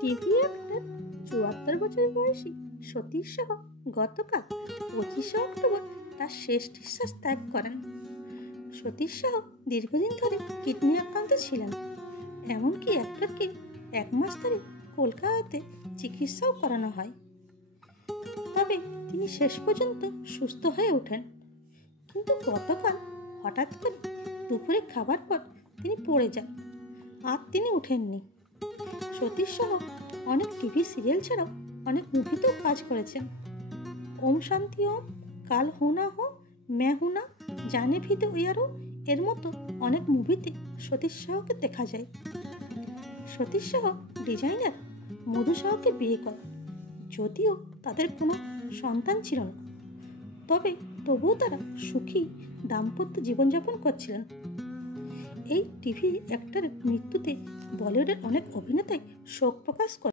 TV actor ৭৪ বছর বয়সী সতীশ সাহ গতকাল ২৫শে অক্টোবর তার শেষ নিঃশ্বাস ত্যাগ করেন। সতীশ সাহ দীর্ঘদিন ধরে কিডনি আক্রান্ত ছিলেন। এমনকি অ্যাক্টরকে ১ মাস ধরে কলকাতাতে চিকিৎসাও করানো হয়। তবে তিনি শেষ পর্যন্ত সুস্থ হয়ে ওঠেন। কিন্তু গতকাল হঠাৎ করে দুপুরে খাবার পর তিনি পড়ে যান, আর তিনি ওঠেননি। সতীশ সাহ অনেক টিভি সিরিয়াল ছাড়াও অনেক মুভিতেও কাজ করেছেন। ওম শান্তি ওম, কাল হো না হো, मैं हूं ना, जाने भी तो यारो এর মতো অনেক মুভিতে সতীশ সাহকে দেখা যায়। সতীশ সাহ ডিজাইনার মধু সাহকে বিয়ে করেন। যদিও তাদের কোনো সন্তান ছিল না, তবুও তারা সুখী দাম্পত্য জীবনযাপন করছিলেন। এই টিভি অ্যাক্টরের মৃত্যুতে বলিউডের অনেক অভিনেতাই শোক প্রকাশ করে।